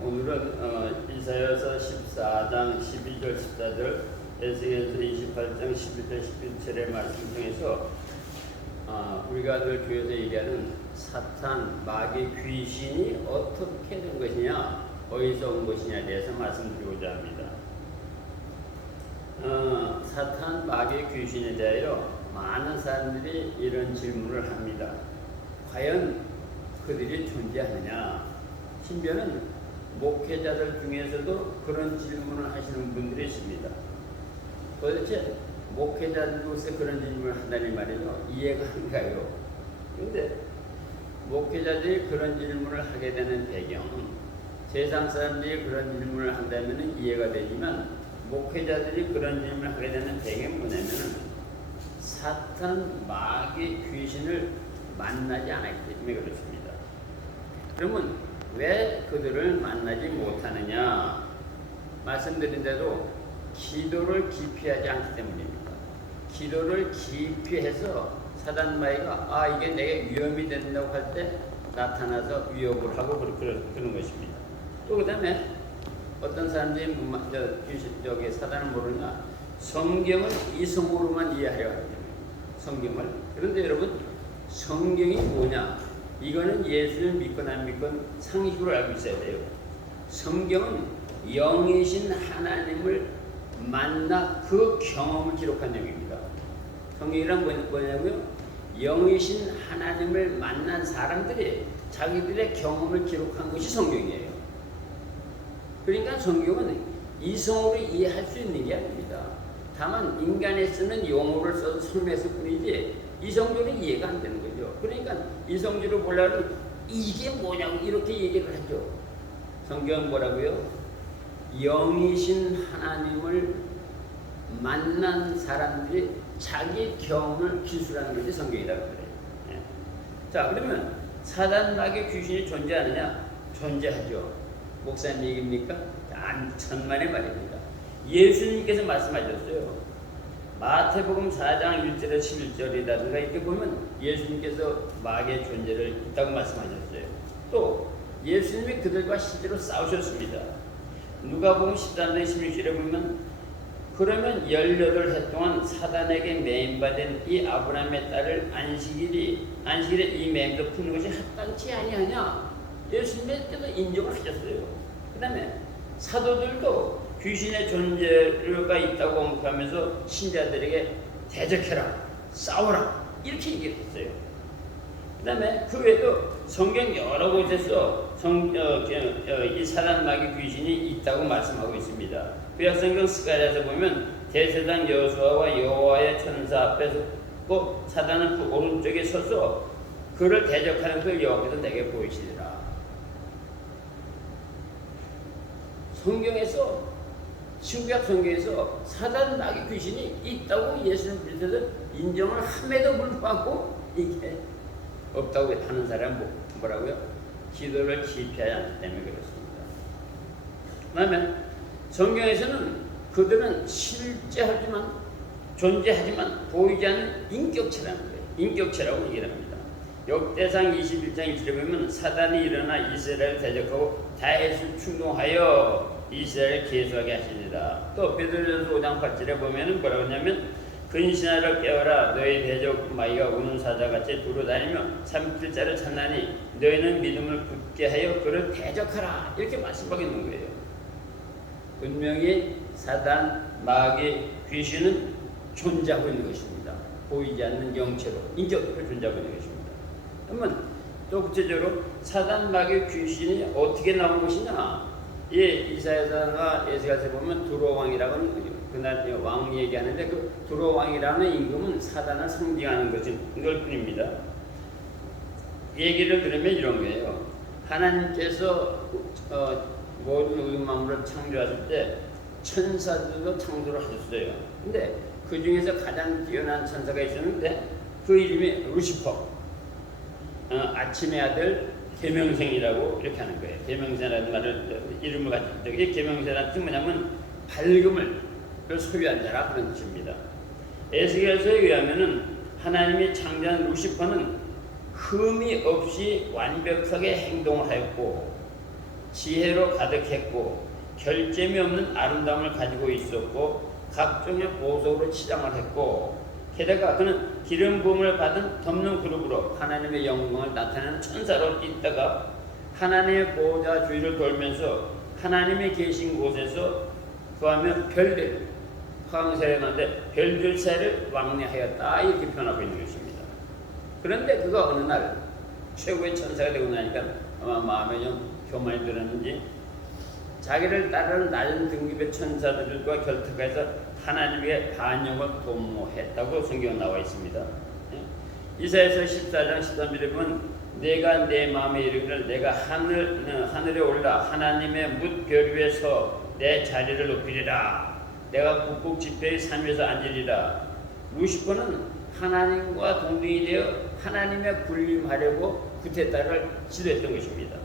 오늘은 이사야서 14장 12절 14절, 에스겔서 28장 11절 11절의 말씀 중에서 우리가 늘 교회에서 얘기하는 사탄, 마귀, 귀신이 어떻게 된 것이냐, 어디서 온 것이냐에 대해서 말씀드리고자 합니다. 사탄, 마귀, 귀신에 대하여 많은 사람들이 이런 질문을 합니다. 과연 그들이 존재하느냐? 심지어는 목회자들 중에서도 그런 질문을 하시는 분들이 있습니다. 도대체 목회자들로서 그런 질문을 한다는 말이죠. 이해가 안 가요. 그런데 목회자들이 그런 질문을 하게 되는 배경은, 세상 사람들이 그런 질문을 한다면 이해가 되지만 목회자들이 그런 질문을 하게 되는 배경은 뭐냐면, 사탄, 마귀, 귀신을 만나지 않았기 때문에 그렇습니다. 그러면 왜 그들을 만나지 못하느냐? 말씀드린 대로 기도를 기피하지 않기 때문입니다. 기도를 기피해서 사단 마귀가 이게 내게 위험이 된다고 할 때 나타나서 위협을 하고 그런 것입니다. 또 그 다음에 어떤 사람들이 사단을 모르냐? 성경을 이성으로만 이해하려 하기 때문에 성경을. 그런데 여러분, 성경이 뭐냐? 이거는 예수를 믿건 안 믿건 상식으로 알고 있어야 돼요. 성경은 영이신 하나님을 만나 그 경험을 기록한 내용입니다. 성경이란 뭐냐고요? 영이신 하나님을 만난 사람들이 자기들의 경험을 기록한 것이 성경이에요. 그러니까 성경은 이성으로 이해할 수 있는 게 아닙니다. 다만 인간이 쓰는 용어를 써서 설명했을 뿐이지 이성적으로 이해가 안 되는 거죠. 그러니까 이성적으로 보려면 이게 뭐냐고 이렇게 얘기를 하죠. 성경은 뭐라고요? 영이신 하나님을 만난 사람들이 자기 경험을 기술하는 것이 성경이라고 그래요. 예. 자, 그러면 사단, 마귀, 귀신이 존재하느냐? 존재하죠. 목사님 얘기입니까? 천만의 말입니다. 예수님께서 말씀하셨어요. 마태복음 4장 1절에서 11절이라든가 이렇게 보면 예수님께서 마귀의 존재를 있다고 말씀하셨어요. 또 예수님이 그들과 실제로 싸우셨습니다. 누가복음 13장 16절에 보면, 그러면 18해 동안 사단에게 매인받은 이 아브라함의 딸을 안식일에 이 매임도 푸는 것이 합당치 아니하냐? 예수님께서 인정을 하셨어요. 그 다음에 사도들도 귀신의 존재가 있다고 언급하면서 신자들에게 대적해라, 싸워라, 이렇게 얘기를 했어요. 그 다음에 그 외에도 성경 여러 곳에서 이 사단, 마귀, 귀신이 있다고 말씀하고 있습니다. 구약성경 스가랴에서 보면 대제사장 여호수아와 여호와의 천사 앞에서 사단은 그 오른쪽에 서서 그를 대적하는 것을 여호와께서 내게 보이시리라. 성경에서, 신구약 성경에서 사단, 마귀, 귀신이 있다고 예수님께서 인정을 함에도 불구하고 이게 없다고 하는 사람은 뭐라고요? 기도를 기피하지 않기 때문에 그렇습니다. 그 다음에 성경에서는 그들은 존재하지만 보이지 않는 인격체라는 거예요. 인격체라고 얘기를 합니다. 역대상 21장 1절에 보면 사단이 일어나 이스라엘을 대적하고 다윗을 충동하여 이스라엘을 계수하게 하시리라. 또 베드로전서 5장 8절에 보면 뭐라고 하냐면, 근신하를 깨어라, 너희 대적 마귀가 우는 사자같이 두루다니며 삼킬자를 찾나니 너희는 믿음을 굳게 하여 그를 대적하라, 이렇게 말씀하고 있는 거예요. 분명히 사단, 마귀, 귀신은 존재하고 있는 것입니다. 보이지 않는 영체로, 인격으로 존재하고 있는 것입니다. 그러면 또 구체적으로 사단, 마귀, 귀신이 어떻게 나온 것이냐? 이사야서나 에스겔서에 보면 두로 왕이라고는 그날 왕 얘기하는데, 그 두로 왕이라는 임금은 사단을 상징하는 것인 걸 뿐입니다. 얘기를 들으면 이런 거예요. 하나님께서 모든 우주 만물을 창조하실 때 천사들도 창조를 하셨어요. 근데 그 중에서 가장 뛰어난 천사가 있었는데 그 이름이 루시퍼, 아침의 아들 계명생이라고 이렇게 하는 거예요. 계명생이라는 말을 이름을 가지고, 이 계명생이라는 뜻은 뭐냐면 밝음을 소유한 자라, 그런 뜻입니다. 에스겔서에 의하면은 하나님이 창조한 루시퍼는 흠이 없이 완벽하게 행동을 하였고 지혜로 가득했고 결점이 없는 아름다움을 가지고 있었고 각종의 보석으로 치장을 했고 게다가 그는 기름 부음을 받은 덮는 그룹으로 하나님의 영광을 나타내는 천사로 있다가 하나님의 보호자 주위를 돌면서 하나님이 계신 곳에서 구하며 별들 황새였는데 별들 사이를 왕래하였다 이렇게 표현하고 있는 것입니다. 그런데 그가 어느 날 최고의 천사가 되고 나니까 아마 마음에 좀 교만이 들었는지 자기를 따르는 낮은 등급의 천사들과 결탁해서 하나님에게 반역을 도모했다고 성경에 나와 있습니다. 이사야서 14장 13절에 보면 내가 내 마음에 이르기를 내가 하늘에 올라 하나님의 뭇별 위에서 내 자리를 높이리라. 내가 북극 지폐의 산 위에서 앉으리라. 루시퍼는 하나님과 동등이 되어 하나님의 군림하려고 구테타를 시도했던 것입니다.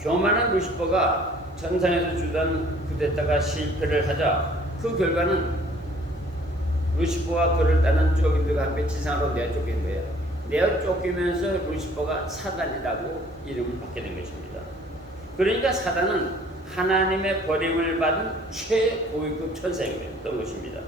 교만한 루시퍼가 천상에서 주던 구테타가 실패를 하자 그 결과는 루시퍼와 그를 따른 쫓김들과 함께 지상으로 내쫓긴 거예요. 내쫓기면서 루시퍼가 사단이라고 이름을 받게 된 것입니다. 그러니까 사단은 하나님의 버림을 받은 최고위급 천사였던 것입니다.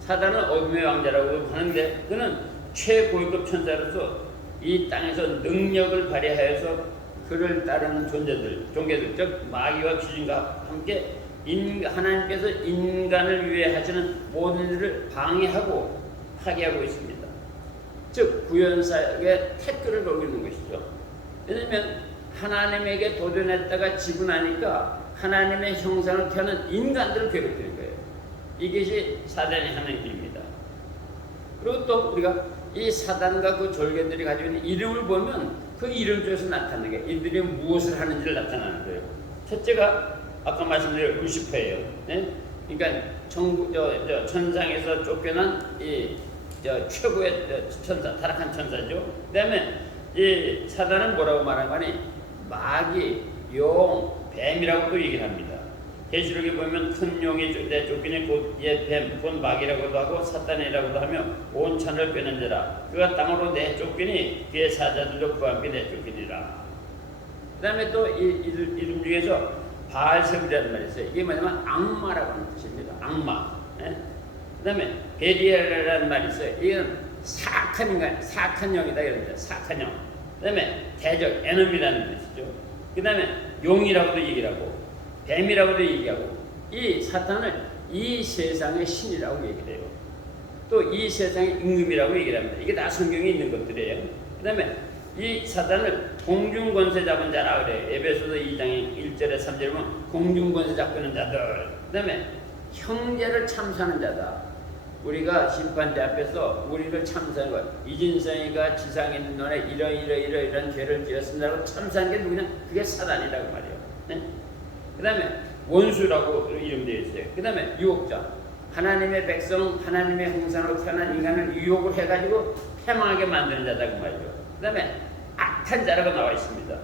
사단은 어둠의 왕자라고 하는데 그는 최고위급 천사로서 이 땅에서 능력을 발휘하여서 그를 따르는 종교들 즉 마귀와 귀신과 함께 하나님께서 인간을 위해 하시는 모든 일을 방해하고 파괴하고 있습니다. 즉 구현사역의 태클을 걸고 있는 것이죠. 왜냐하면 하나님에게 도전했다가 지고 나니까 하나님의 형상을 태우는 인간들을 괴롭히는 거예요. 이것이 사단이 하는 일입니다. 그리고 또 우리가 이 사단과 그 졸개들이 가지고 있는 이름을 보면 그 이름 중에서 나타나는 게 이들이 무엇을 하는지를 나타나는 거예요. 첫째가 아까 말씀드린 루시퍼예요. 네? 그러니까 천상에서 쫓겨난 이 최고의 천사, 타락한 천사죠. 그다음에 이 사단은 뭐라고 말하는 거니? 마귀, 용, 뱀이라고도 얘기를 합니다. 계시록에 보면 큰 용이 쫓기니 곧 뱀, 곧 마귀라고도 하고 사탄이라고도 하며 온 천을 빼는 자라. 그가 땅으로 내쫓기니 그의 사자들도 그와 함께 내쫓기니라. 그 다음에 또 이름 중에서 바알세불이라는 말이 있어요. 이게 뭐냐면 악마라고 하는 뜻입니다. 악마. 예? 그 다음에 베리엘이라는 말이 있어요. 이건 사악한 인간, 사악한 영이다 이럽니다. 사악한 영. 그 다음에 대적, 에너미라는 뜻이죠. 그 다음에 용이라고도 얘기를 하고 뱀이라고도 얘기하고 이 사탄을 이 세상의 신이라고 얘기를 해요. 또 이 세상의 임금이라고 얘기를 합니다. 이게 다 성경에 있는 것들이에요. 그 다음에 이 사단을 공중권세 잡은 자라 그래요. 에베소서 2장 1절에 3절에 보면 공중권세 잡고 있는 자들. 그 다음에 형제를 참사하는 자다. 우리가 심판대 앞에서 우리를 참사하는 것. 이진성이가 지상에 있는 너네 이런 죄를 지었습니다라고 참사하는 게 누구냐? 그게 사단이라고 말이에요. 네? 그 다음에 원수라고 이름되어 있어요. 그 다음에 유혹자. 하나님의 백성, 하나님의 형상으로 태어난 인간을 유혹을 해가지고 패망하게 만드는 자다 그 말이죠. 그 다음에 악한 자라고 나와 있습니다.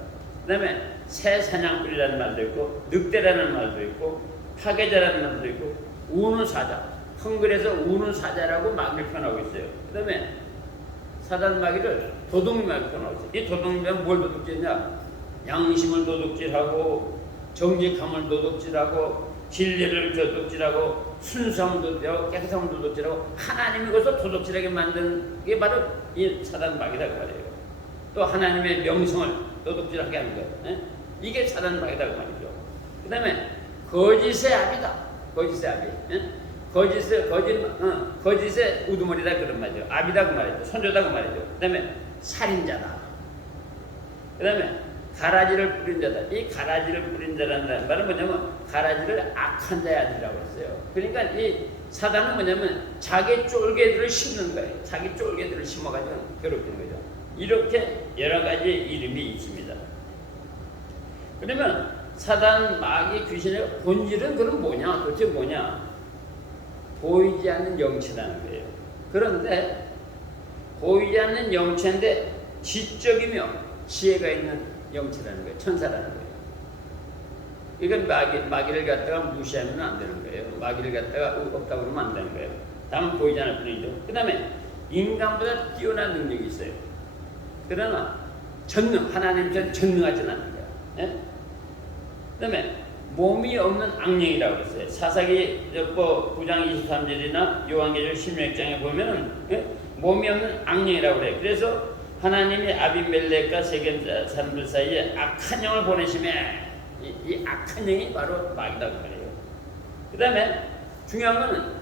그 다음에 새 사냥꾼이라는 말도 있고 늑대라는 말도 있고 파괴자라는 말도 있고 우는 사자. 한글에서 우는 사자라고 마귀를 표현하고 있어요. 그 다음에 사단 마귀를 도둑님이라고 표현하고 있어요. 이 도둑님은 뭘 도둑질했냐? 양심을 도둑질하고 정직함을 도둑질하고 진리를 도둑질하고 순수함을 도둑질하고 깨끗함을 도둑질하고 하나님의 것을 도둑질하게 만드는 게 바로 이 사단 마귀라고 말해요. 또 하나님의 명성을 도둑질하게 하는 거예요. 네? 이게 사단 마귀라고 말이죠. 그 다음에 거짓의 아비다. 거짓의 아비. 네? 거짓의 우두머리다 그런 말이죠. 아비다 그 말이죠. 선조다 그 말이죠. 그 다음에 살인자다. 그 다음에 가라지를 뿌린 자다. 이 가라지를 뿌린 자라는 말은 뭐냐면 가라지를 악한 자의 아들이라고 했어요. 그러니까 이 사단은 뭐냐면 자기 쫄개들을 심는 거예요. 자기 쫄개들을 심어가지고 괴롭히는 거죠. 이렇게 여러 가지 이름이 있습니다. 그러면 사단, 마귀, 귀신의 본질은 그럼 뭐냐? 도대체 뭐냐? 보이지 않는 영체라는 거예요. 그런데 보이지 않는 영체인데 지적이며 지혜가 있는 영체라는 거예요. 천사라는 거예요. 이건 마귀를 갖다가 무시하면 안 되는 거예요. 마귀를 갖다가 없다고 그러면 안 되는 거예요. 다만 보이지 않을 뿐이죠. 그 다음에 인간보다 뛰어난 능력이 있어요. 그러나 하나님처럼 전능하지는 않는 거야. 예? 그다음에 몸이 없는 악령이라고 그랬어요. 사사기 9장 23절이나 요한계시록 16장에 보면은 몸이 없는 악령이라고 그래요. 그래서 하나님이 아비멜렉과 세겜 사람들 사이에 악한 영을 보내심에 이 악한 영이 바로 마귀다 그 말이에요. 그 다음에 중요한 거는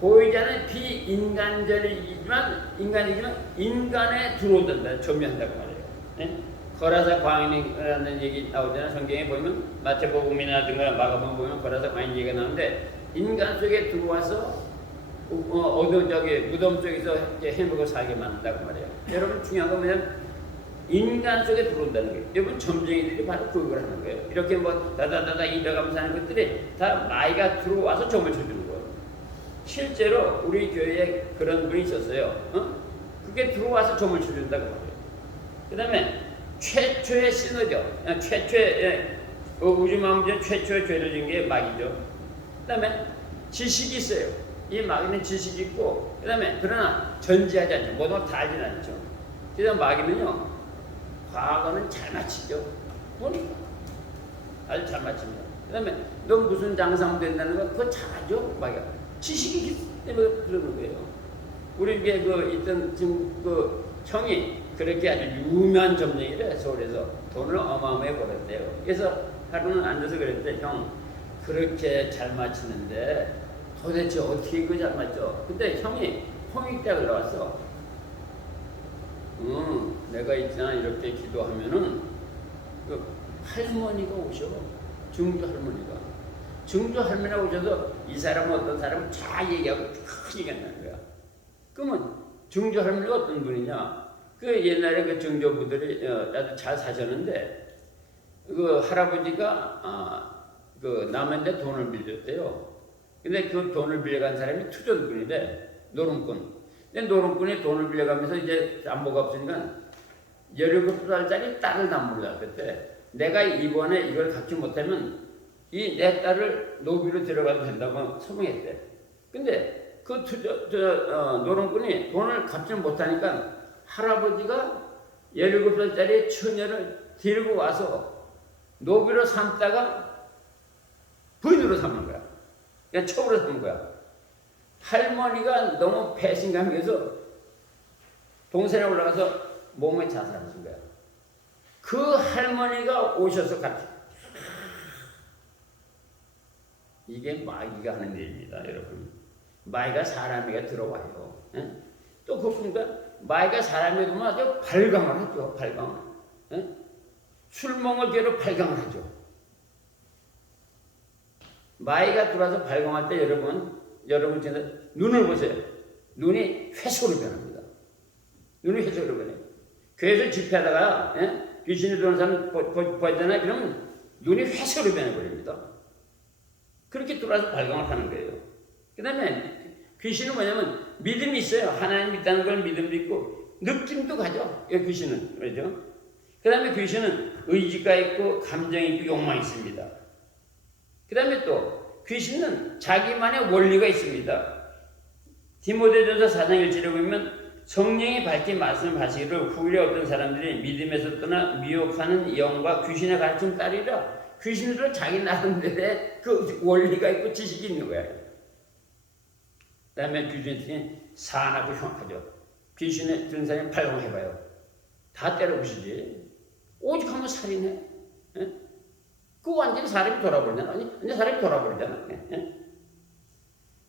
보이지 않는 비인간적이지만 인간에 들어온다, 점유한다고 말이에요. 네? 거라사 광인이라는 얘기 나오잖아요. 성경에 보면 마태복음이라든가 마가복음 보면 거라사 광인 얘기가 나오는데 인간 속에 들어와서 무덤 속에서 해먹어 살게 만든다고 말이에요. 여러분 중요한 건 뭐냐면 인간 속에 들어온다는 거예요. 여러분 점쟁이들이 바로 그걸 하는 거예요. 이렇게 뭐 다다다다 일어가면서 하는 것들이 다 마귀가 들어와서 점을 쳐주는 거예요. 실제로 우리 교회에 그런 분이 있었어요. 그게 들어와서 점을 쳐준다고 말이에요. 그 다음에 최초의 신호죠. 최초의 우주만물의 최초의 죄를 진 게 마귀죠. 그 다음에 지식이 있어요. 이 마귀는 지식이 있고, 그 다음에 그러나 전지하지 않죠. 모든 걸 다 알지는 않죠. 그래서 마귀는요, 과거는 잘 맞히죠. 보니까 아주 잘 맞춥니다. 그 다음에 너 무슨 장사하면 된다는 거 그거 잘하죠. 마귀가 지식이 있기 때문에 그러는 거예요. 우리 게 있던 지금 형이 그렇게 아주 유명한 점쟁이래. 서울에서 돈을 어마어마하게 벌었대요. 그래서 하루는 앉아서 그랬대. 형 그렇게 잘 맞히는데 도대체 어떻게 그 잘 맞죠? 근데 형이 홍익대학을 나왔어. 내가 있잖아 이렇게 기도하면은 그 할머니가 오셔. 증조 할머니가 오셔서 이 사람은 어떤 사람은 쫙 얘기하고 쫙 얘기한다는 거야. 그러면 증조 할머니가 어떤 분이냐? 그 옛날에 그 증조부들이 아주 잘 사셨는데 그 할아버지가 그 남한테 돈을 빌렸대요. 근데 그 돈을 빌려간 사람이 투전꾼이래. 노름꾼. 근데 노름꾼이 돈을 빌려가면서 이제 안보가 없으니까 17살짜리 딸을 담보를 잡혔대. 내가 이번에 이걸 갚지 못하면 이 내 딸을 노비로 데려가도 된다고 서명했대. 근데 그 노름꾼이 돈을 갚지 못하니까 할아버지가 17살짜리 처녀를 데리고 와서 노비로 삼다가 부인으로 삼는 거야. 그냥 첩으로 삼는 거야. 할머니가 너무 배신감이 있어서 동산에 올라가서 몸에 자살하신 거야. 그 할머니가 오셔서 같이 이게 마귀가 하는 일입니다, 여러분. 마귀가 사람에게 들어와요. 예? 또 그뿐인가 마귀가 사람에게 들어오면 아주 발광을 하죠. 발광을. 예? 술먹을 죄로 발광을 하죠. 마귀가 들어와서 발광할 때 여러분 진짜 눈을 보세요. 눈이 회색으로 변합니다. 눈이 회색으로 변해요. 교회에서 집회하다가 귀신이 들어오는 사람 보잖아요. 그러면 눈이 회색으로 변해버립니다. 그렇게 들어와서 발광을 하는 거예요. 그 다음에 귀신은 뭐냐면 믿음이 있어요. 하나님 믿다는 걸 믿음도 있고 느낌도 가죠. 귀신은 그렇죠. 그 다음에 귀신은 의지가 있고 감정이 있고 욕망이 있습니다. 그 다음에 또 귀신은 자기만의 원리가 있습니다. 디모데전서 4장 1절에 보면 성령이 밝힌 말씀을 하시기를 후일에 어떤 사람들이 믿음에서 떠나 미혹하는 영과 귀신의 가르침 따르리라. 귀신들은 자기 나름대로의 그 원리가 있고 지식이 있는 거예요. 그 다음에 귀신이 사나고 흉악하죠. 귀신에 든 사람이 발광해봐요. 다 때려부시지. 오직 하면 살인해. 예? 그 완전히 사람이 돌아버리잖아. 아니, 사람이 돌아버리잖아. 예?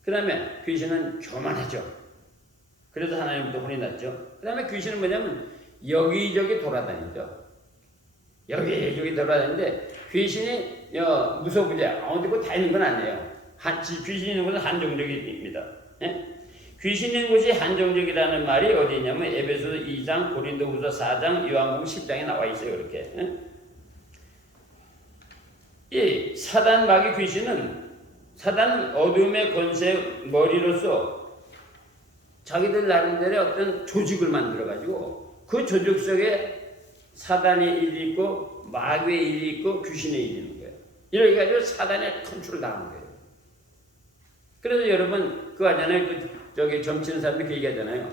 그 다음에 귀신은 교만하죠. 그래서 하나님부터 혼이 났죠. 그 다음에 귀신은 뭐냐면 여기저기 돌아다니죠. 여기저기 돌아다니는데 귀신이 무소부재 어디고 다 있는 건 아니에요. 귀신이 있는 곳은 한정적입니다. 예? 귀신 있는 곳이 한정적이라는 말이 어디 있냐면 에베소서 2장, 고린도후서 4장, 요한복음 10장에 나와 있어요. 그렇게. 예? 이 사단 마귀 귀신은 사단 어둠의 권세 머리로서 자기들 나름대로 어떤 조직을 만들어가지고 그 조직 속에 사단의 일이 있고 마귀의 일이 있고 귀신의 일이 있는 거예요. 이렇게 해가지고 사단의 컨트롤을 당하는 거예요. 그래서 여러분 그거 하잖아요. 저기 점치는 사람들이 그 얘기하잖아요.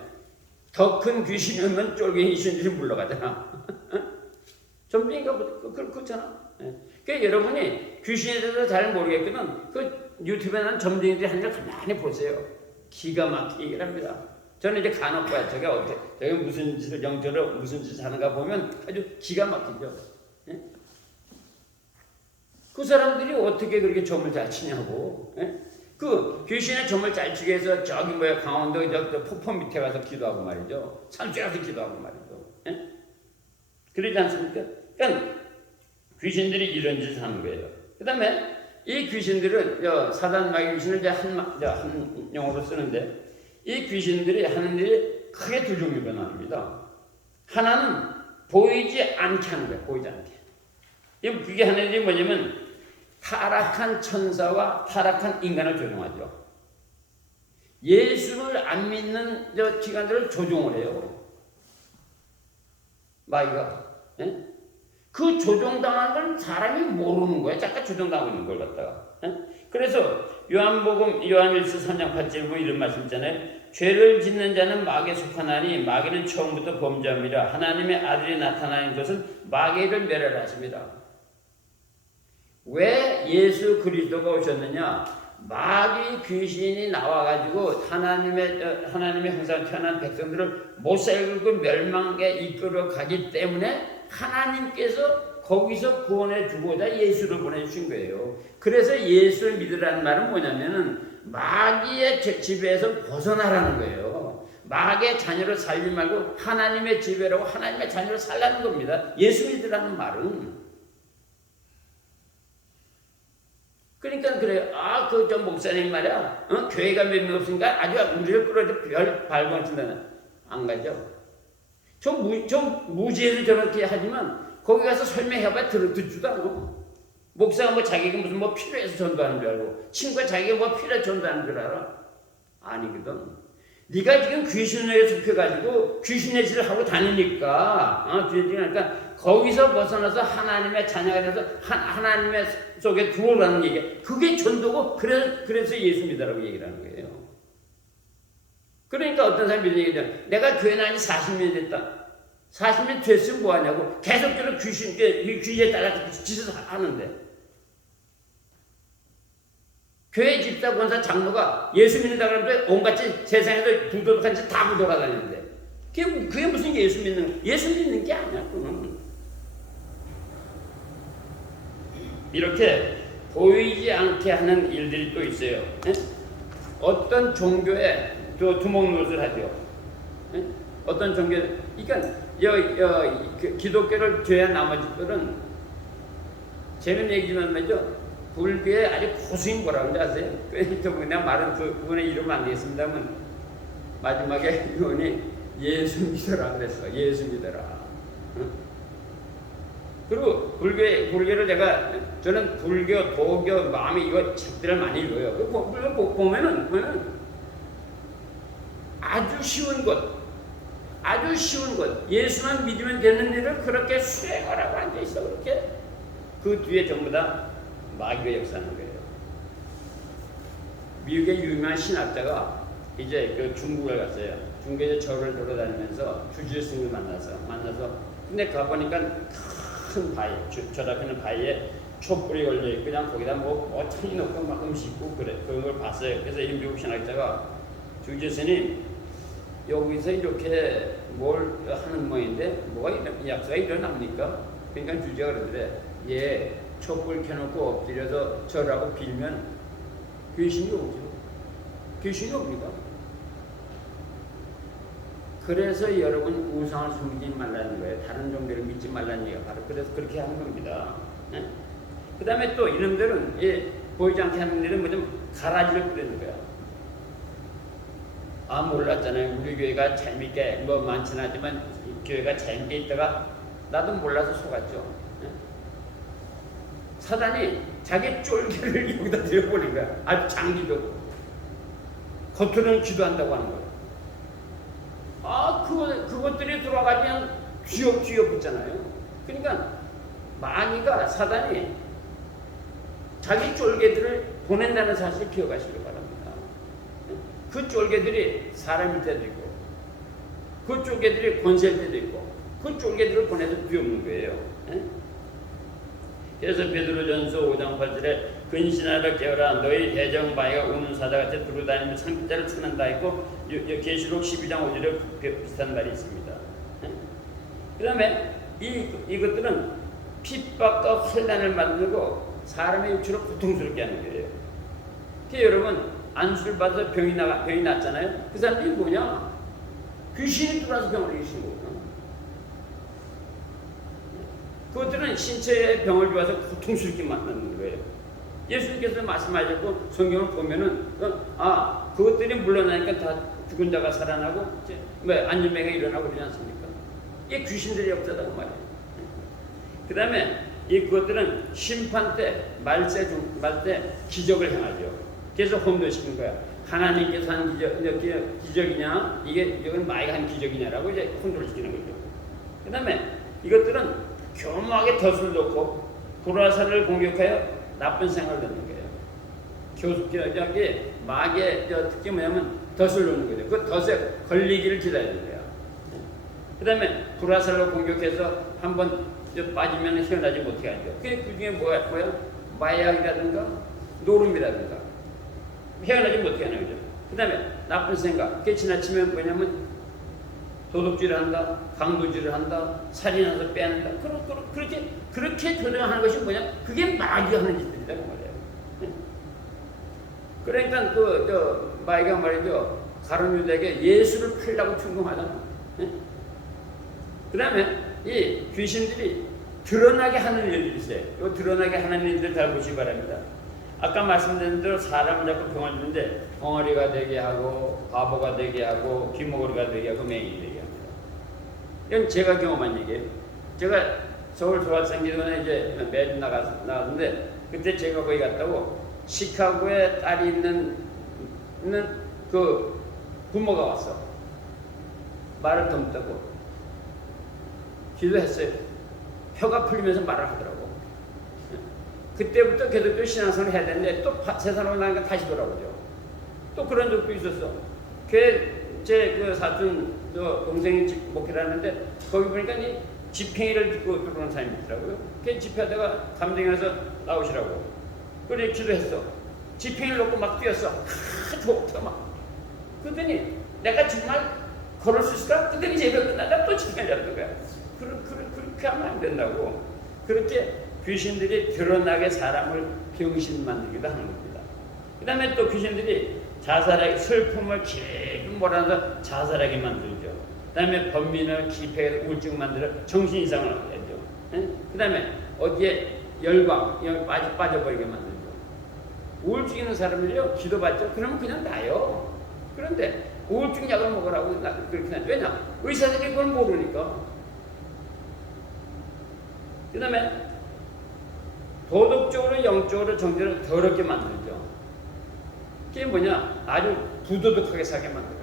더 큰 귀신이 오면 쫄갱이 귀신들이 물러가잖아. 좀비인가 그렇잖아. 그러니까 여러분이 귀신에 대해서 잘 모르겠거든. 그 유튜브에 나는 점쟁이들이 하는 걸 가만히 보세요. 기가 막히게 얘기를 합니다. 저는 이제 간혹 봐요. 저게 무슨 짓을 영적으로 무슨 짓을 하는가 보면 아주 기가 막히죠. 예? 그 사람들이 어떻게 그렇게 점을 잘 치냐고. 예? 그 귀신의 점을 잘 치기 위해서 저기 뭐야 강원도 저 폭포 밑에 가서 기도하고 말이죠. 산속에 가서 기도하고 말이죠. 예? 그러지 않습니까? 그러니까 귀신들이 이런 짓을 하는 거예요. 그 다음에 이 귀신들은 사단 마귀 귀신을 이제 한 용어로 쓰는데 이 귀신들이 하는 일이 크게 두 종류로 나눕니다. 하나는 보이지 않게 하는 거예요. 보이지 않게. 그게 하는 일이 뭐냐면 타락한 천사와 타락한 인간을 조종하죠. 예수를 안 믿는 기관들을 조종을 해요. 마귀가. 예? 그 조종당한 건 사람이 모르는 거야. 잠깐 조종당하고 있는 걸 갖다가. 예? 그래서 요한복음 요한일서 3장 8절에 뭐 이런 말씀 있잖아요. 죄를 짓는 자는 마귀에 속하나니 마귀는 처음부터 범죄함이라 하나님의 아들이 나타나는 것은 마귀를 멸하십니다. 왜 예수 그리스도가 오셨느냐? 마귀 귀신이 나와가지고 하나님의 형상 태어난 백성들을 못살고 멸망에 이끌어 가기 때문에 하나님께서 거기서 구원해 주고자 예수를 보내주신 거예요. 그래서 예수를 믿으라는 말은 뭐냐면은 마귀의 지배에서 벗어나라는 거예요. 마귀의 자녀로 살지 말고 하나님의 지배라고 하나님의 자녀로 살라는 겁니다. 예수 믿으라는 말은. 그러니까 그래요. 저 목사님 말이야. 교회가 몇 명 없으니까 아주 우리를 끌어줘 별 발광친다는 안 가죠. 좀 무지해서 저렇게 하지만 거기 가서 설명해봐 듣지도 않고. 목사가 뭐 자기가 무슨 뭐 필요해서 전도하는 줄 알고 친구가 자기가 뭐 필요해서 전도하는 줄 알아? 아니거든. 네가 지금 귀신에 속해가지고 귀신의 짓을 하고 다니니까 거기서 벗어나서 하나님의 자녀가 돼서 하나님의 속에 들어오라는 얘기. 그게 전도고 그래서 예수 믿으라고 얘기를 하는 거예요. 그러니까 어떤 사람이 이런 얘기죠. 내가 교회 나온 지 40년 됐다. 40년 됐으면 뭐하냐고. 계속적으로 귀신에 따라 짓을 하는데. 교회 집사, 권사, 장로가 예수 믿는다 그러는데 온갖 세상에서 부도덕한 짓 다 묻어가다니는데 그게 무슨 예수 믿는 게 아니야. 그건. 이렇게 보이지 않게 하는 일들이 또 있어요. 에? 어떤 종교에 두목노릇을 하죠. 에? 어떤 종교, 그러니까 기독교를 제외한 나머지들은 재밌는 얘기지만 말이죠. 불교에 아주 고수인 뭐라고 하세요? 그냥 말은 그분의 이름 안 되겠습니다만 마지막에 그분이 예수 믿어라 그랬어. 예수 믿어라. 응? 그리고 불교를 저는 불교, 도교, 마음이 이거 책들을 많이 읽어요. 보면은 아주 쉬운 것. 예수만 믿으면 되는 일을 그렇게 수행하라고 앉아있어. 그렇게 그 뒤에 전부 다 마귀가 역사하는 거예요. 미국의 유명한 신학자가 이제 그 중국을 갔어요. 중국에 절을 돌아다니면서 주지스님을 만나서 근데 가보니까 큰 바위, 절 앞에 있는 바위에 촛불이 걸려있고 그냥 거기다 뭐 천이 넣고 막 음식 있고 그런 걸 봤어요. 그래서 이 미국 신학자가 주지스님 여기서 이렇게 뭘 하는 모양인데 뭐가 약사가 일어납니까? 그러니까 주지가 그러더래. 예. 촛불 켜놓고 엎드려서 절하고 빌면 귀신이 오죠. 귀신이 옵니다. 그래서 여러분 우상을 섬기지 말라는 거예요. 다른 종교를 믿지 말라는 얘기가 바로 그래서 그렇게 하는 겁니다. 네? 그 다음에 또 이놈들은 보이지 않게 하는 일은 뭐냐면 가라지를 뿌리는 거야. 몰랐잖아요. 우리 교회가 재밌게 뭐 많지는 않지만 교회가 재밌게 있다가 나도 몰라서 속았죠. 사단이 자기 쫄개를 여기다 들여보는 거야. 아주 장기적으로. 겉으로는 기도한다고 하는 거야. 그것들이 들어와가 그냥 쥐어 붙잖아요. 그러니까 마귀가 사단이 자기 쫄개들을 보낸다는 사실을 기억하시기 바랍니다. 그 쫄개들이 사람일 때도 있고 그 쫄개들이 권세할 때도 있고 그 쫄개들을 보내서 비옵는 거예요. 예? 그래서 베드로전서 5장 8절에 근신하라 깨어라 너희 대적 마귀가 우는 사자같이 두루다니며 상자를 찾는다 했고 계시록 12장 5절에 비슷한 말이 있습니다. 예? 그 다음에 이것들은 핍박과 환난을 만들고 사람의 육체를 고통스럽게 하는 거예요. 여러분 안수를 받아서 병이 났잖아요. 그 사람들이 뭐냐? 귀신이 들어와서 병을 이기신 거구나. 그것들은 신체의 병을 주어서 고통스럽게 만드는 거예요. 예수님께서 말씀하셨고 성경을 보면은 그것들이 물러나니까 다 죽은 자가 살아나고 안전병이 일어나고 그러지 않습니까? 이게 귀신들이 없다고 말이에요. 그 다음에 그것들은 심판 때 말세 기적을 행하죠. 그래서 혼도시킨 거야. 하나님께서 한 기적이냐? 이건 마귀가 한 기적이냐라고 이제 혼도를 시키는 거죠. 그 다음에 이것들은 교묘하게 덫을 놓고 불화살을 공격하여 나쁜 생각을 넣는 거예요. 마귀의 특징이 뭐냐면 덫을 놓는 거죠. 그 덫에 걸리기를 기다리는 거야. 그 다음에 불화살로 공격해서 한번 빠지면 헤어나지 못하게 하죠. 그 중에 뭐야? 마약이라든가 노름이라든가 헤어나지 못하게 하는 거죠. 그 다음에 나쁜 생각. 그게 지나치면 뭐냐면 도둑질을 한다, 강도질을 한다, 살인해서 빼앗는다. 그렇게 조정하는 것이 뭐냐? 그게 마귀가 하는 짓들이다 그 말이에요. 그러니까 마귀가 말이죠. 가룟 유다에게 예수를 팔려고 충동하잖아. 그 다음에 이 귀신들이 드러나게 하는 일들이 있어요. 이 드러나게 하는 일들 잘 보시기 바랍니다. 아까 말씀드린 대로 사람을 자꾸 병을 주는데 덩어리가 되게 하고 바보가 되게 하고 귀머거리가 되게 하고 맹인이 되게 합니다. 이건 제가 경험한 얘기예요. 제가 서울 조합생기도에 이제 매주 나갔는데 그때 제가 거기 갔다고 시카고에 딸이 있는 그 부모가 왔어. 말을 덤다고 기도했어요. 혀가 풀리면서 말을 하더라고. 그때부터 계속 신앙생활을 해야 되는데 또 세상으로 나니까 다시 돌아오죠. 또 그런 적도 있었어. 제 사촌 동생이 목회를 하는데 거기 보니까 이 집행이를 듣고 들어오는 사람이 있더라고요. 걔 집회하다가 감정해서 나오시라고. 그래 기도했어. 집행이를 놓고 막 뛰었어. 좋다 막. 그랬더니 내가 정말 걸을 수 있을까? 그랬더니 예배 끝나다 또 집행을 하는 거야. 그렇게 하면 안 된다고. 그렇게 귀신들이 드러나게 사람을 병신 만들기도 하는 겁니다. 그 다음에 또 귀신들이 자살하게 슬픔을 깊이 몰아서 자살하게 만들죠. 그 다음에 번민을 기폐해서 우울증 만들어 정신 이상을 하게 하죠. 그 다음에 어디에 열광 빠져버리게 만들죠. 우울증 있는 사람을요 기도받죠. 그러면 그냥 나요. 그런데 우울증 약을 먹으라고 그렇게 하죠. 왜냐? 의사들이 그걸 모르니까. 그 다음에 도덕적으로 영적으로 정신을 더럽게 만들죠. 그게 뭐냐? 아주 부도덕하게 살게 만들어요.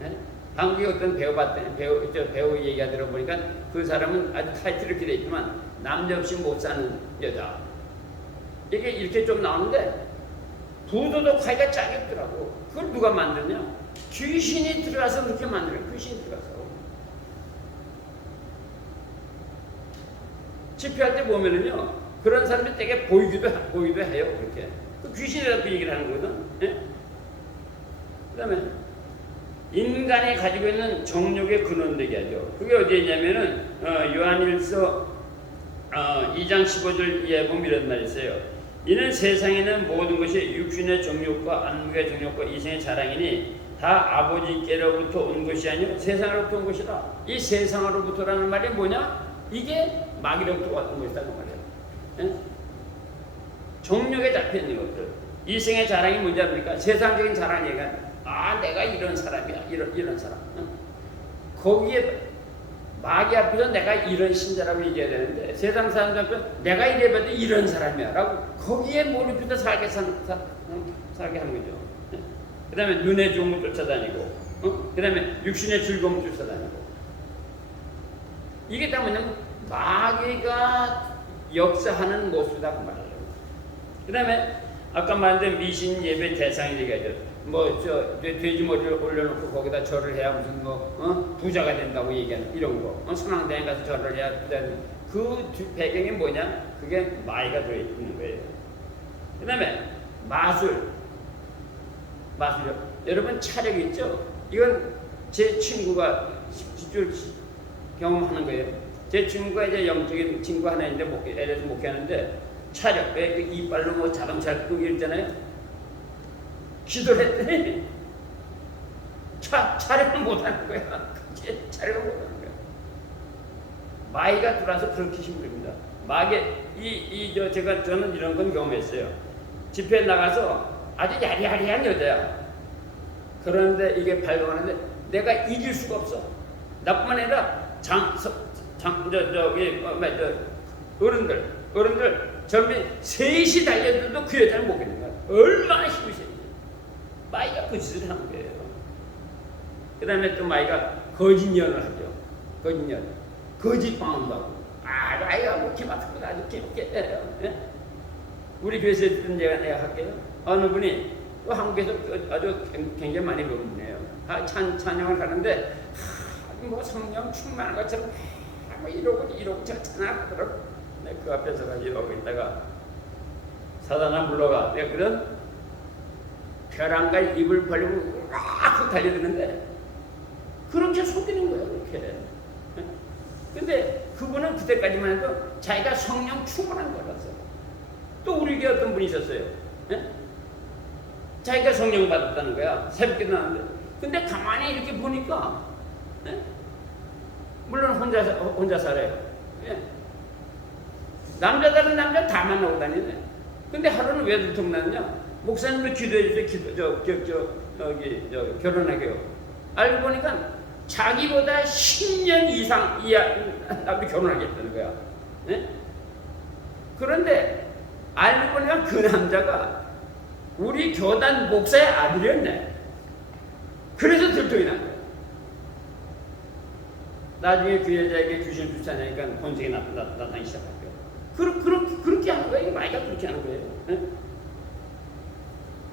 네? 한국의 어떤 배우 얘기가 들어보니까 그 사람은 아주 타이틀을 이렇게 돼 있지만 남자 없이 못 사는 여자. 이게 이렇게 좀 나오는데 부도덕하기가 짝이 없더라고. 그걸 누가 만드냐? 귀신이 들어가서 그렇게 만들어요. 귀신이 들어가서. 집회할 때 보면은요. 그런 사람이 되게 보이기도 해요. 그렇게. 그 귀신이라고 그 얘기를 하는 거거든. 예? 그 다음에 인간이 가지고 있는 정욕의 근원되게 하죠. 그게 어디에 있냐면은 요한일서 2장 15절 이하에 보면 이런 말이 있어요. 이는 세상에는 모든 것이 육신의 정욕과 안목의 정욕과 이생의 자랑이니 다 아버지께로부터 온 것이 아니요 세상으로부터 온 것이다. 이 세상으로부터라는 말이 뭐냐? 이게 마귀로부터 왔던 것이다 그 말이에요. 예? 정욕에 잡혀있는 것들. 이생의 자랑이 뭔지 압니까? 세상적인 자랑 얘기가 내가 이런 사람이야. 이런 사람. 거기에 마귀 앞에서 내가 이런 신자라고 얘기해야 되는데 세상 사람들 앞에서 내가 이래봐도 이런 사람이야 라고 거기에 몰입해서 살게 하는 거죠. 그 다음에 눈의 좋은 걸 쫓아다니고 그 다음에 육신의 즐거움을 쫓아다니고 이게 다 뭐냐면 마귀가 역사하는 모습이다 그 말이에요. 그 다음에 아까 말한 미신 예배 대상이 되게 하죠. 뭐 저 돼지 머리를 올려놓고 거기다 절을 해야 무슨 뭐 부자가 된다고 얘기하는 이런 거. 선왕대에 가서 절을 해야 부자 된. 그 배경이 뭐냐? 그게 마이가 들어있는 거예요. 그다음에 마술이요. 여러분 차력 있죠? 이건 제 친구가 직접 경험하는 거예요. 제 친구가 이제 영적인 친구 하나 있는데 LA에서 목회하는데 차력, 왜 이빨로 뭐 자동차 끄고 이러잖아요. 기도를 했더니 차력을 못하는 거야. 차력을 못하는 거야. 마이가 들어와서 그렇게 힘듭니다. 마게 저는 이런 건 경험했어요. 집회에 나가서 아주 야리야리한 여자야. 그런데 이게 발견하는데 내가 이길 수가 없어. 나뿐만 아니라 어른들 젊은 셋이 달려들도 그 여자를 못 이기는 거야. 얼마나 힘이 세지. 마이가 그 짓을 하는 거예요. 그 다음에 또 마이가 거짓년을 하죠. 거짓방언도 하고. 마이가 뭐 기막히고 아주 기막히게 때려요. 예? 우리 교회에서 듣던 내가 할게요. 어느 분이 또 한국에서 아주 굉장히 많이 배운 분이에요. 찬양을 하는데 뭐 성령 충만한 것처럼 뭐 이러고 저 찬양하더라고. 그 앞에서 가지고 이러고 있다가 사단아 물러가. 내가 그런 벼랑과 입을 벌리고 막 달려드는데 그렇게 속이는 거예요. 그렇게. 근데 그분은 그때까지만 해도 자기가 성령 충만한 거라서. 또 우리 교회 어떤 분이 있었어요. 자기가 성령 받았다는 거야. 새벽에 나왔는데. 근데 가만히 이렇게 보니까 물론 혼자 살아요. 남자 다른 남자 다 만나고 다니네. 근데 하루는 왜 들통나느냐? 목사님을 기도해 주세요. 결혼하게요. 알고 보니까 자기보다 10년 이상 이하 남이 결혼하겠다는 거야. 그런데 알고 보니까 그 남자가 우리 교단 목사의 아들이었네. 그래서 들통이 난 거야. 나중에 그 여자에게 귀신을 쫓아내니까 본성이 나타나기 시작했고요. 그렇게 하는 거예요. 마이가 그렇게 하는 거예요.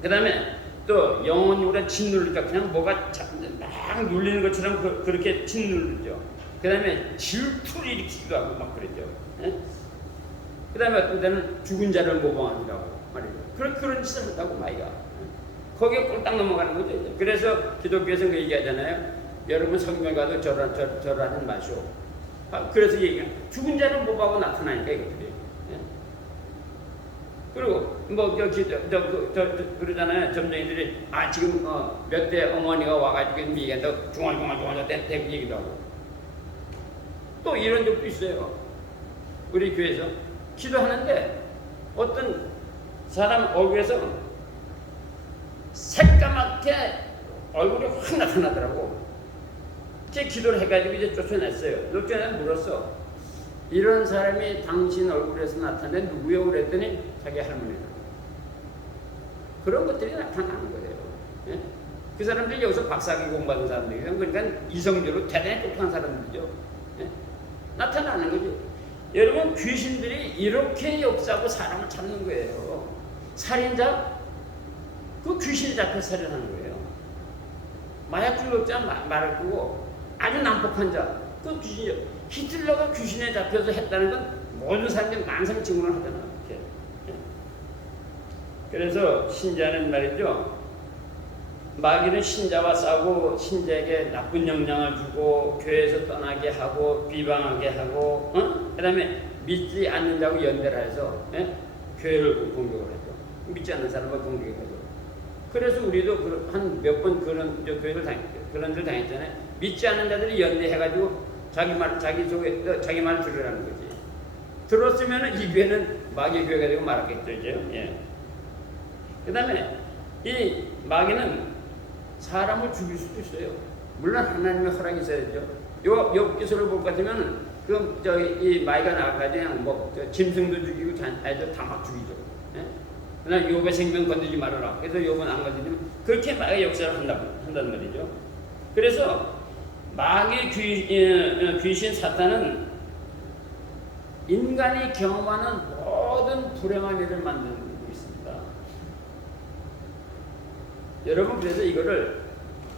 그 다음에 또 영혼이 우리가 짓누르니까 그냥 뭐가 막 눌리는 것처럼 그렇게 짓누르죠. 그 다음에 질투를 일으키기도 하고 막 그러죠. 그 다음에 어떤 때는 죽은 자를 모방하기라고 말이죠. 그런 짓을 한다고 마이가. 거기에 꼴딱 넘어가는 거죠. 그래서 기독교에서 그 얘기하잖아요. 여러분 성경 가도 절하는 마시오. 그래서 얘기해요. 죽은 자를 모방하고 나타나니까 이것들이. 그리고 뭐 그러잖아요. 점쟁이들이 지금 몇 대 어머니가 와가지고 얘기한다. 중얼중얼 대고 얘기도 하고. 또 이런 적도 있어요. 우리 교회에서 기도하는데 어떤 사람 얼굴에서 새까맣게 얼굴이 확 나타나더라고. 제 기도를 해가지고 이제 쫓아냈어요. 쫓아내서 물었어. 이런 사람이 당신 얼굴에서 나타낸 누구요? 그랬더니 자기 할머니다. 그런 것들이 나타나는 거예요. 그 사람들이 여기서 박사학위 공부하는 사람들이에요. 그러니까 이성적으로 대단히 똑똑한 사람들이죠. 나타나는 거죠. 여러분 귀신들이 이렇게 역사하고 사람을 잡는 거예요. 살인자? 그 귀신이 잡혀 살인하는 거예요. 마약 중독자 말을 끄고 아주 난폭한 자, 그 귀신이요. 히틀러가 귀신에 잡혀서 했다는 건 모든 사람들이 만성 증언을 하잖아. 이렇게. 그래서 신자는 말이죠. 마귀는 신자와 싸우고 신자에게 나쁜 영향을 주고 교회에서 떠나게 하고 비방하게 하고 그 다음에 믿지 않는 자하고 연대를 해서 교회를 공격을 하죠. 믿지 않는 사람을 공격하죠. 그래서 우리도 한 몇 번 그런 교회를 그런 데 당했잖아요. 믿지 않는 자들이 연대해가지고 자기 말을 들으라는 거지. 들었으면 이 교회는 마귀 교회가 되고 말았겠죠, 이제. 그 다음에 이 마귀는 사람을 죽일 수도 있어요. 물론 하나님의 허락이 있어야죠. 요 기술을 볼 것 같으면 이 마귀가 나가가지고 그냥 짐승도 죽이고 애들 다 막 죽이죠. 그러나 욥의 생명 건드리지 말아라. 그래서 욥은 안 건드리면 그렇게 마귀의 역사를 한단 말이죠. 그래서 마귀의 귀신 사탄은 인간이 경험하는 모든 불행한 일을 만들고 있습니다. 여러분 그래서 이거를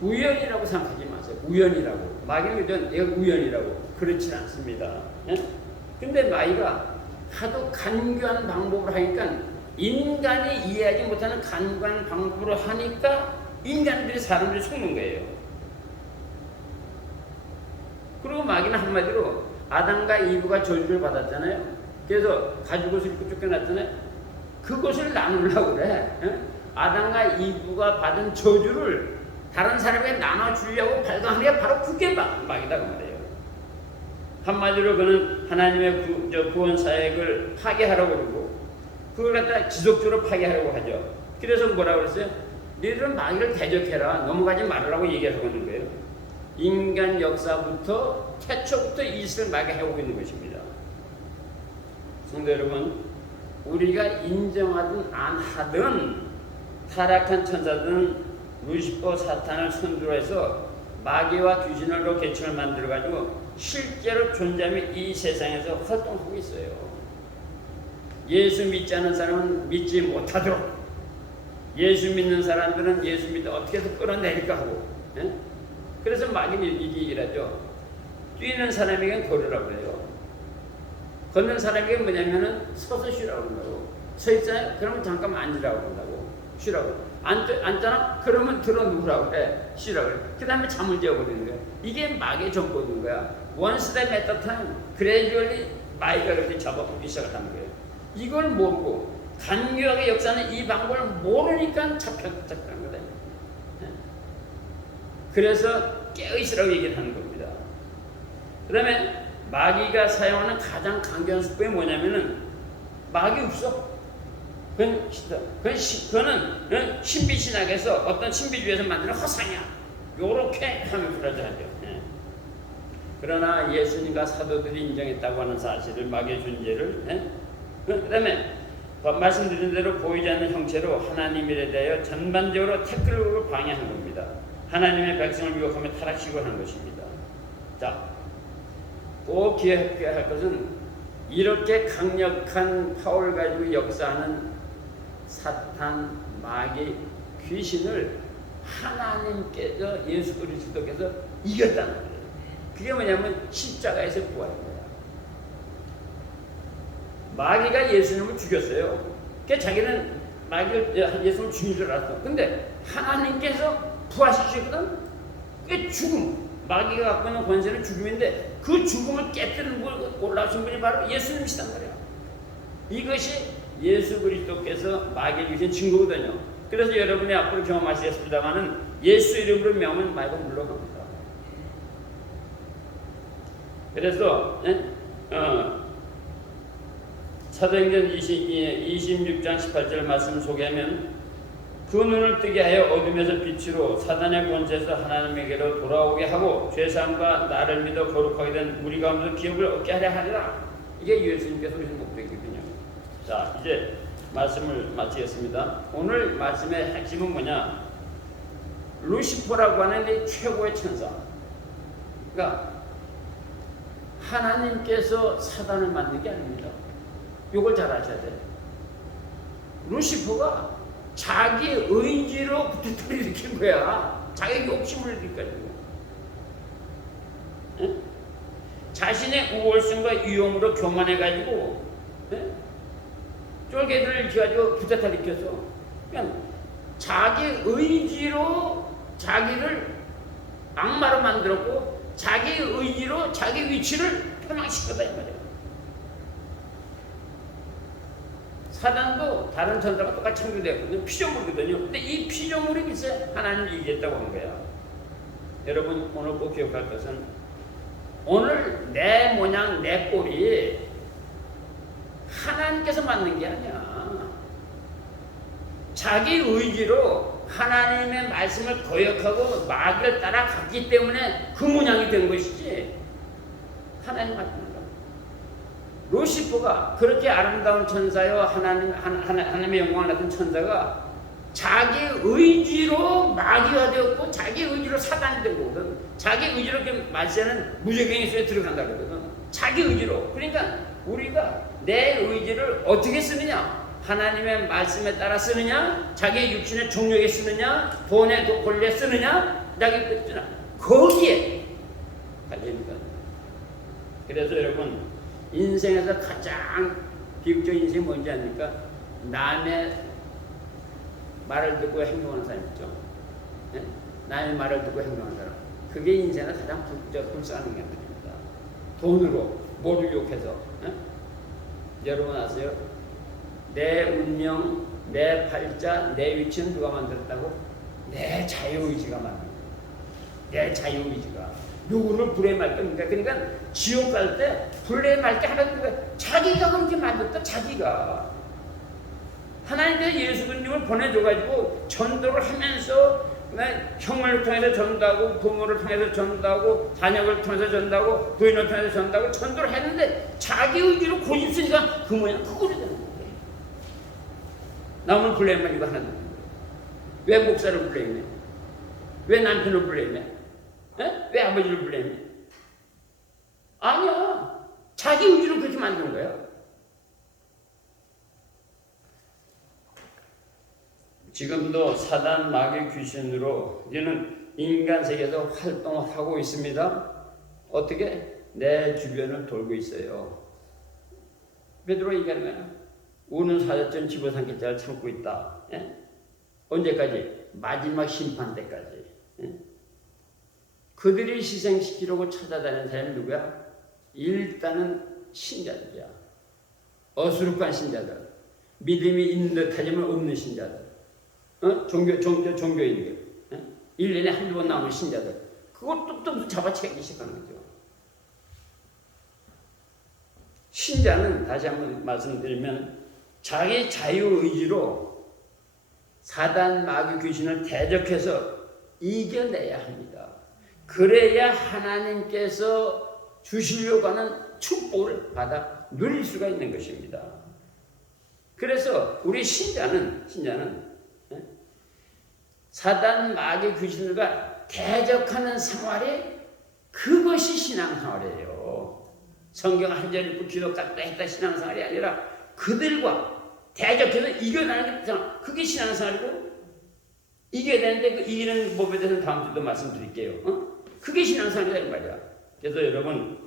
우연이라고 생각하지 마세요. 우연이라고. 마귀는 그냥 이거 우연이라고. 그렇진 않습니다. 예? 근데 마귀가 하도 간교한 방법을 하니까 인간이 이해하지 못하는 간교한 방법으로 하니까 인간들이 사람들이 속는 거예요. 그리고 마귀는 한마디로 아담과 이브가 저주를 받았잖아요. 그래서 가죽옷을 입고 쫓겨났잖아요. 그것을 나누려고 그래. 예? 아담과 이브가 받은 저주를 다른 사람에게 나눠주려고 발동하는 게 바로 그게 마귀다 그 말이에요. 한마디로 그는 하나님의 구원 사역을 파괴하라고 그러고 그걸 갖다 지속적으로 파괴하려고 하죠. 그래서 뭐라고 그랬어요? 너희들은 마귀를 대적해라. 넘어가지 말으라고 얘기하고 있는 거예요. 인간 역사부터 태초부터 이 짓을 마귀하고 있는 것입니다. 성도 여러분, 우리가 인정하든 안 하든 타락한 천사들은 루시퍼 사탄을 선두로 해서 마귀와 귀신으로 계층을 만들어가지고 실제로 존재하며 이 세상에서 활동하고 있어요. 예수 믿지 않은 사람은 믿지 못하도록, 예수 믿는 사람들은 예수 믿어 어떻게 해서 끌어내릴까 하고, 예? 그래서 마귀는 이렇게 얘기를 하죠. 뛰는 사람에게는 걸으라고 해요. 걷는 사람에게 뭐냐면은 서서 쉬라고 한다고. 서 있잖아요. 그러면 잠깐 앉으라고 한다고. 쉬라고. 앉잖아? 그러면 들어 누우라고 해. 쉬라고 해. 그 다음에 잠을 재워버리는 거야. 이게 마귀의 정법인 거야. One step at a time. gradually 마귀가 그렇게 잡아보기 시작한다는 거예요. 이걸 모르고 간교하게 역사는 이 방법을 모르니까 잡혀간 거다. 그래서 깨어있으라고 얘기를 하는 겁니다. 그 다음에 마귀가 사용하는 가장 강경한 수법이 뭐냐면은 마귀 없어. 그거는 신비신학에서 어떤 신비주의에서 만드는 허상이야. 요렇게 카모플라지 하죠. 예. 그러나 예수님과 사도들이 인정했다고 하는 사실을, 마귀의 존재를, 예? 그 다음에 말씀드린 대로 보이지 않는 형체로 하나님에 대하여 전반적으로 태클을 방해한 겁니다. 하나님의 백성을 유혹하며 타락시키고 하는 것입니다. 자, 꼭 기억해야 할 것은 이렇게 강력한 파워를 가지고 역사하는 사탄, 마귀, 귀신을 하나님께서, 예수 그리스도께서 이겼다는 거예요. 그게 뭐냐면 십자가에서 부활한 거야. 마귀가 예수님을 죽였어요. 그러니까 자기는 마귀를, 예수님을 죽인 줄 알았어. 근데 하나님께서 부활시키거든. 그게 죽음. 마귀가 갖고 있는 권세는 죽음인데 그 죽음을 깨뜨리는 올라오신 분이 바로 예수님이시단 말이야. 이것이 예수 그리스도께서 마귀를 이기신 증거거든요. 그래서 여러분이 앞으로 경험하시겠습니다만은 예수 이름으로 명은 마귀가 물러갑니다. 그래서 사도행전 26장 18절 말씀을 소개하면 그 눈을 뜨게 하여 어둠에서 빛으로 사단의 권세에서 하나님에게로 돌아오게 하고 죄사함과 나를 믿어 거룩하게 된 우리 가운데서 기업을 얻게 하려 하리라. 이게 예수님께서 오신 목적이거든요. 자, 이제 말씀을 마치겠습니다. 오늘 말씀의 핵심은 뭐냐? 루시퍼라고 하는 게 최고의 천사. 그러니까 하나님께서 사단을 만든 게 아닙니다. 이걸 잘 아셔야 돼요. 루시퍼가 자기 의지로 부탁을 일으킨 거야. 자기 욕심을 일으켜가지고. 응? 자신의 우월성과 위험으로 교만해가지고, 응? 쫄개들을 일으켜가지고 부탁을 일으켜서 그냥 자기 의지로 자기를 악마로 만들었고 자기 의지로 자기 위치를 폐망시켰다 이 말이야. 사단도 다른 천사가 똑같이 창조되었거든요. 피조물이거든요. 근데 이 피조물이 글쎄 하나님을 이기겠다고 한 거야. 여러분 오늘 꼭 기억할 것은 오늘 내 모양 내 꼴이 하나님께서 만든 게 아니야. 자기 의지로 하나님의 말씀을 거역하고 마귀를 따라갔기 때문에 그 모양이 된 것이지 하나님 말씀. 루시퍼가 그렇게 아름다운 천사요 하나님의 영광을 나타낸 천사가 자기 의지로 마귀가 되었고 자기 의지로 사단이 된 거거든. 자기 의지로 말세는 무적행위 속에 들어간다 그러거든. 자기 의지로. 그러니까 우리가 내 의지를 어떻게 쓰느냐? 하나님의 말씀에 따라 쓰느냐, 자기의 육신의 종력에 쓰느냐, 돈의 권리에 쓰느냐, 자기 뜻이나 거기에 달립니다. 그래서 여러분 인생에서 가장 비극적인 인생이 뭔지 아닙니까? 남의 말을 듣고 행동하는 사람 있죠. 네? 남의 말을 듣고 행동하는 사람. 그게 인생의 가장 불쌍한 인간들입니다. 돈으로 뭐를 욕해서. 네? 여러분 아세요? 내 운명, 내 팔자, 내 위치는 누가 만들었다고? 내 자유의지가 만든 거예요. 내 자유의지가. 누구를 불에 말겁니까? 그러니까 지옥 갈 때 불에 말게 하는 거예요. 자기가 그렇게 만들었다. 자기가. 하나님께서 예수 그리스도를 보내줘가지고 전도를 하면서 형을 통해서 전도하고 부모를 통해서 전도하고 자녀를 통해서 전도하고 부인을 통해서 전도하고 전도를 했는데 자기 의지로 고집 쓰니까 그 모양 그거를 되는 거예요. 남은 블레임만 이거 하나 되는 거예요. 왜 목사를 블레임해? 왜 남편을 블레임해? 왜 아버지를 블레임해? 아니야. 자기 의지로 그렇게 만든 거예요. 지금도 사단 마귀 귀신으로 이제는 인간 세계에서 활동을 하고 있습니다. 어떻게? 내 주변을 돌고 있어요. 베드로 얘기하는 거야. 우는 사자처럼 집어삼킬 참고 있다. 예? 언제까지? 마지막 심판 때까지. 예? 그들이 희생시키려고 찾아다니는 사람이 누구야? 일단은 신자들이야. 어수룩한 신자들. 믿음이 있는 듯하지만 없는 신자들. 종교인들. 1년에 한두 번 나오는 신자들. 그걸 뚝뚝 잡아채기 시작하는 거죠. 신자는 다시 한번 말씀드리면 자기 자유의지로 사단 마귀 귀신을 대적해서 이겨내야 합니다. 그래야 하나님께서 주시려고 하는 축복을 받아 누릴 수가 있는 것입니다. 그래서 우리 신자는 사단 마귀 귀신들과 대적하는 생활이 그것이 신앙생활이에요. 성경 한 절 읽고 기도 깎다 했다 신앙생활이 아니라 그들과 대적해서 이겨나가는 게 그게 신앙생활이고 이겨야 되는데 그 이기는 법에 대해서는 다음 주도 말씀드릴게요. 그게 신앙생활이다 이 말이야. 그래서 여러분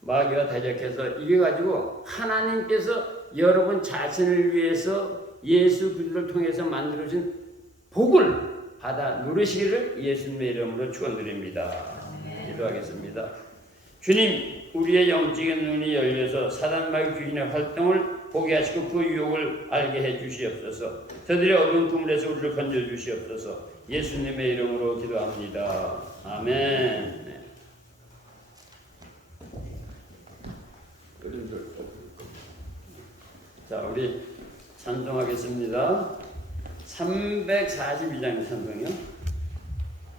마귀와 대적해서 이겨가지고 하나님께서 여러분 자신을 위해서 예수 그리스도를 통해서 만들어진 복을 받아 누리시기를 예수님의 이름으로 축원드립니다. 기도하겠습니다. 주님, 우리의 영적인 눈이 열려서 사단 마귀 귀신의 활동을 보게 하시고 그 유혹을 알게 해 주시옵소서. 저들의 어두운 그물에서 우리를 건져 주시옵소서. 예수님의 이름으로 기도합니다. 아멘. 자, 우리 찬송하겠습니다. 342장 찬송이요.